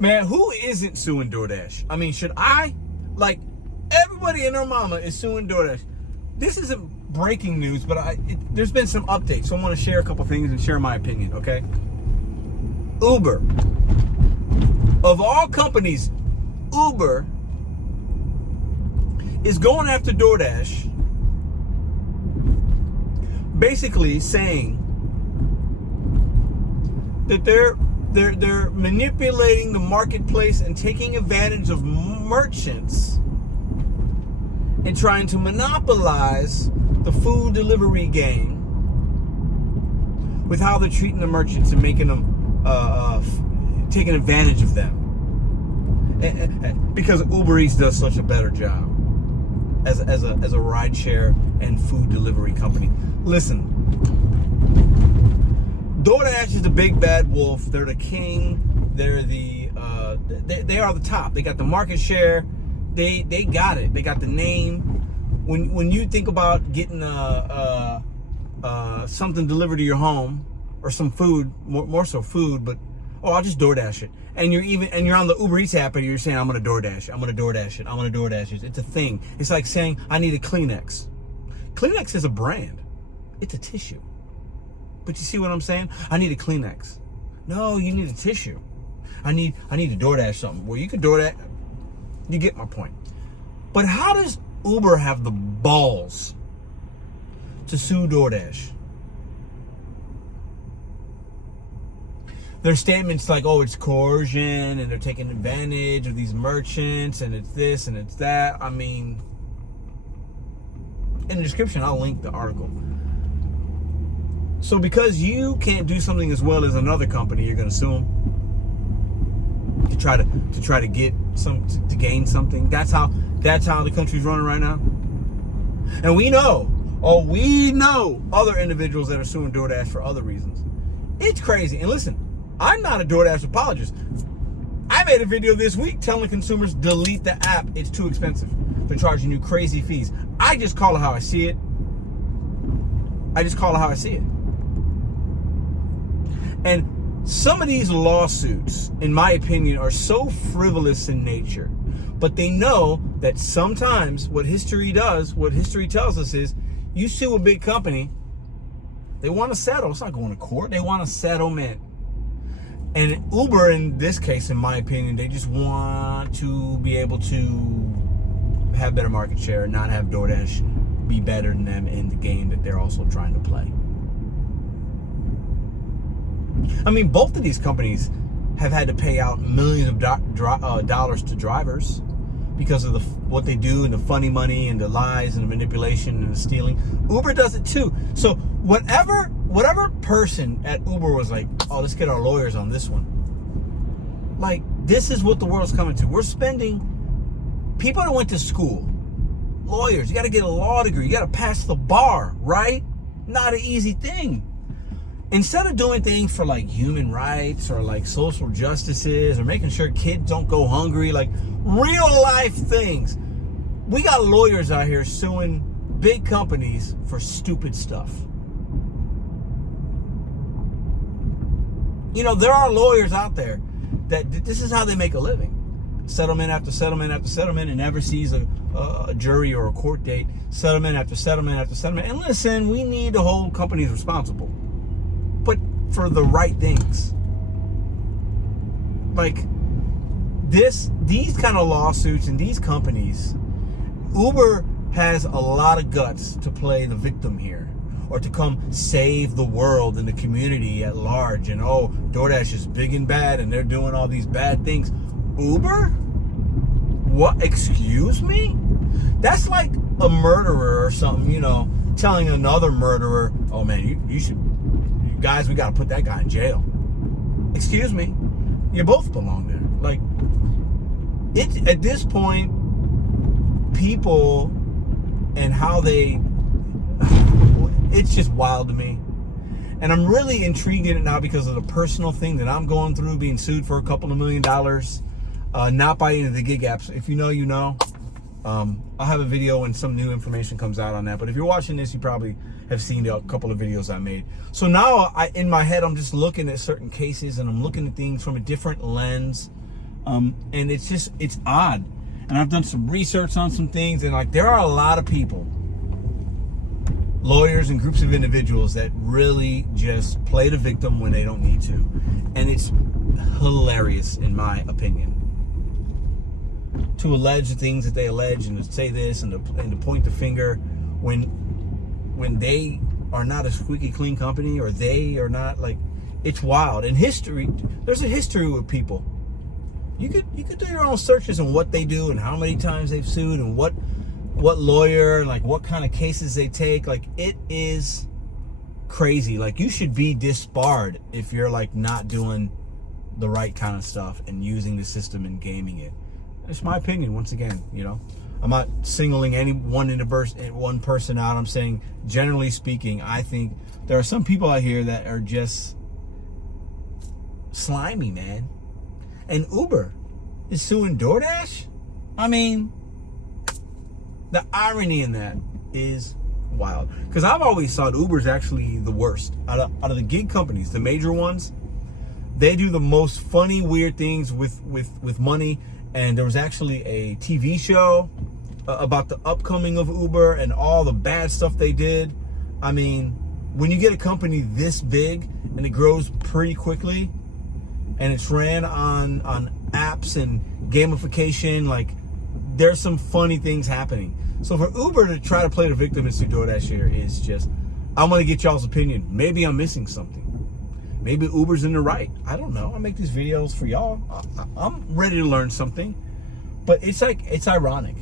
Man, who isn't suing DoorDash? I mean, should I? Like, everybody and their mama is suing DoorDash. This isn't breaking news, but there's been some updates, so I want to share a couple things and share my opinion, okay? Uber. Of all companies, Uber is going after DoorDash, basically saying that they're manipulating the marketplace and taking advantage of merchants and trying to monopolize the food delivery game with how they're treating the merchants and making them taking advantage of them. Because Uber Eats does such a better job as a rideshare and food delivery company. Listen, DoorDash is the big bad wolf. They're the king. They're they are the top. They got the market share. They got it. They got the name. When you think about getting something delivered to your home or some food, more so food, but I'll just DoorDash it. And you're on the Uber Eats app and you're saying, I'm gonna DoorDash it. I'm gonna DoorDash it. I'm gonna DoorDash it. It's a thing. It's like saying I need a Kleenex. Kleenex is a brand. It's a tissue. But you see what I'm saying? I need a Kleenex. No, you need a tissue. I need to DoorDash something. Well, you can DoorDash. You get my point. But how does Uber have the balls to sue DoorDash? Their statements like, oh, it's coercion and they're taking advantage of these merchants and it's this and it's that. I mean, in the description, I'll link the article. So because you can't do something as well as another company, you're going to sue them to try to get to gain something. That's how the country's running right now. And we know other individuals that are suing DoorDash for other reasons. It's crazy. And listen, I'm not a DoorDash apologist. I made a video this week telling consumers delete the app. It's too expensive. They're charging you crazy fees. I just call it how I see it. And some of these lawsuits, in my opinion, are so frivolous in nature. But they know that sometimes what history tells us is, you sue a big company, they want to settle. It's not going to court. They want a settlement. And Uber, in this case, in my opinion, they just want to be able to have better market share and not have DoorDash be better than them in the game that they're also trying to play. I mean, both of these companies have had to pay out millions of dollars to drivers because of what they do and the funny money and the lies and the manipulation and the stealing. Uber does it too. So whatever person at Uber was like, oh, let's get our lawyers on this one. Like, this is what the world's coming to. We're spending, people that went to school, lawyers, you got to get a law degree. You got to pass the bar, right? Not an easy thing. Instead of doing things for like human rights or like social justices or making sure kids don't go hungry, like real life things, we got lawyers out here suing big companies for stupid stuff. You know, there are lawyers out there that this is how they make a living. Settlement after settlement after settlement, and never sees a jury or a court date. Settlement after settlement after settlement. And listen, we need to hold companies responsible, but for the right things. Like these kind of lawsuits and these companies, Uber has a lot of guts to play the victim here, or to come save the world and the community at large. And oh, DoorDash is big and bad and they're doing all these bad things. Uber? What? Excuse me? That's like a murderer or something, you know, telling another murderer, oh man, you should, guys, we got to put that guy in jail. Excuse me? You both belong there. Like, it's at this point, people and how they, it's just wild to me. And I'm really intrigued in it now because of the personal thing that I'm going through, being sued for a couple of $1 million, not by any of the gig apps. If you know, you know. I'll have a video when some new information comes out on that. But if you're watching this, you probably have seen a couple of videos I made. So now in my head, I'm just looking at certain cases and I'm looking at things from a different lens. And it's odd. And I've done some research on some things, and like, there are a lot of people, lawyers and groups of individuals, that really just play the victim when they don't need to. And it's hilarious, in my opinion, to allege the things that they allege, and to say this, and to point the finger when they are not a squeaky clean company, or they are not, like, it's wild. In history, there's a history with people. You could do your own searches on what they do and how many times they've sued and what lawyer, like what kind of cases they take. Like, it is crazy. Like, you should be disbarred if you're like not doing the right kind of stuff and using the system and gaming it. It's my opinion, once again. I'm not singling any one person out. I'm saying, generally speaking, I think there are some people out here that are just slimy, man. And Uber is suing DoorDash? I mean, the irony in that is wild. Because I've always thought Uber's actually the worst. Out of the gig companies, the major ones, they do the most funny, weird things with money. And there was actually a TV show about the upcoming of Uber and all the bad stuff they did. I mean, when you get a company this big and it grows pretty quickly, and it's ran on apps and gamification, like, there's some funny things happening. So for Uber to try to play the victim and sue DoorDash here is just, I want to get y'all's opinion. Maybe I'm missing something. Maybe Uber's in the right. I don't know. I make these videos for y'all. I'm ready to learn something. But it's like, it's ironic.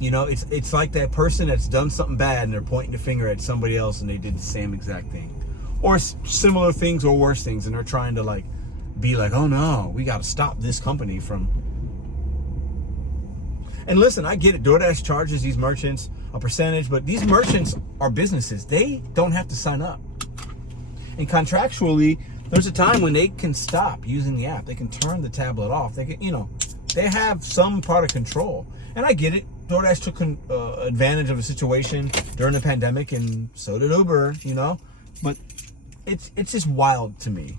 It's like that person that's done something bad and they're pointing the finger at somebody else and they did the same exact thing. Or similar things or worse things, and they're trying to like be like, oh no, we got to stop this company from. And listen, I get it. DoorDash charges these merchants a percentage, but these merchants are businesses. They don't have to sign up. And contractually, there's a time when they can stop using the app. They can turn the tablet off. They can, they have some part of control. And I get it. DoorDash took advantage of the situation during the pandemic, and so did Uber, But it's just wild to me.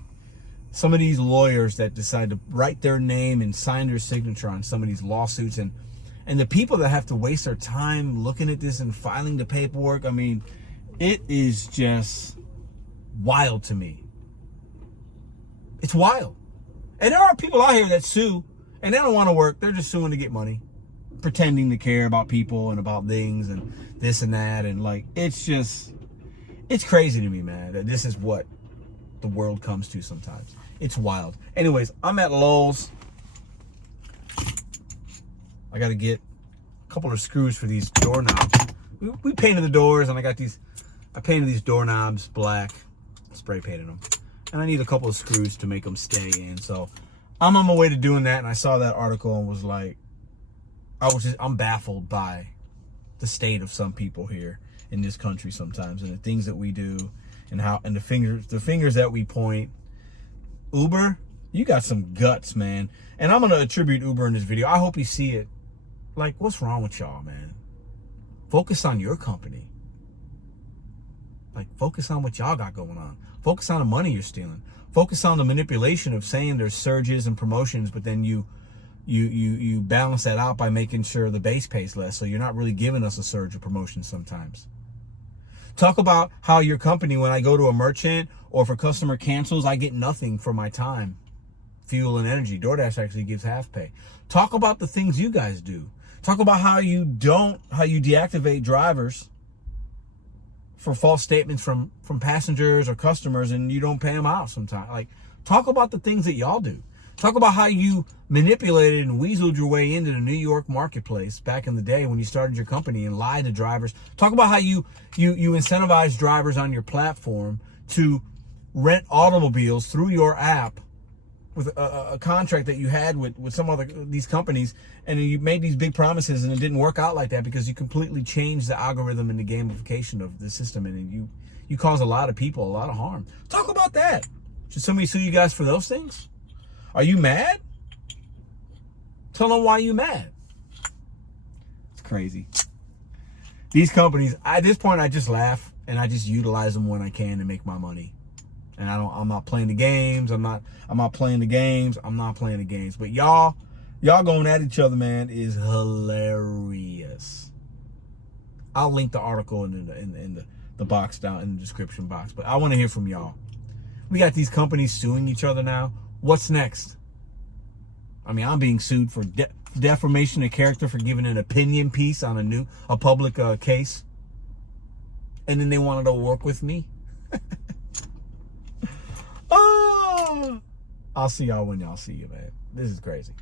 Some of these lawyers that decide to write their name and sign their signature on some of these lawsuits, and the people that have to waste their time looking at this and filing the paperwork. I mean, it is just wild to me. It's wild. And there are people out here that sue and they don't want to work. They're just suing to get money, pretending to care about people and about things and this and that. And like, it's crazy to me, man, that this is what the world comes to sometimes. It's wild. Anyways, I'm at Lowe's. I got to get a couple of screws for these doorknobs. We painted the doors, and I painted these doorknobs black, spray painted them. And I need a couple of screws to make them stay in. So I'm on my way to doing that, and I saw that article and was like, I'm baffled by the state of some people here in this country sometimes, and the things that we do, and the fingers that we point. Uber, you got some guts, man. And I'm gonna attribute Uber in this video. I hope you see it. Like, what's wrong with y'all, man? Focus on your company. Like, focus on what y'all got going on. Focus on the money you're stealing. Focus on the manipulation of saying there's surges and promotions, but then you balance that out by making sure the base pays less, so you're not really giving us a surge of promotions sometimes. Talk about how your company, when I go to a merchant or if a customer cancels, I get nothing for my time, fuel, and energy. DoorDash actually gives half pay. Talk about the things you guys do. Talk about how you deactivate drivers for false statements from passengers or customers, and you don't pay them out sometimes. Like, talk about the things that y'all do. Talk about how you manipulated and weaseled your way into the New York marketplace back in the day when you started your company and lied to drivers. Talk about how you incentivized drivers on your platform to rent automobiles through your app with a contract that you had with some other these companies, and you made these big promises, and it didn't work out like that because you completely changed the algorithm and the gamification of the system, and you cause a lot of people a lot of harm. Talk about that. Should somebody sue you guys for those things? Are you mad? Tell them why you mad. It's crazy. These companies, at this point, I just laugh and I just utilize them when I can to make my money. And I'm not playing the games. I'm not playing the games. I'm not playing the games. But y'all going at each other, man, is hilarious. I'll link the article in the box down in the description box. But I want to hear from y'all. We got these companies suing each other now. What's next? I mean, I'm being sued for defamation of character for giving an opinion piece on a public case. And then they wanted to work with me. Oh, I'll see y'all when y'all see you, man. This is crazy.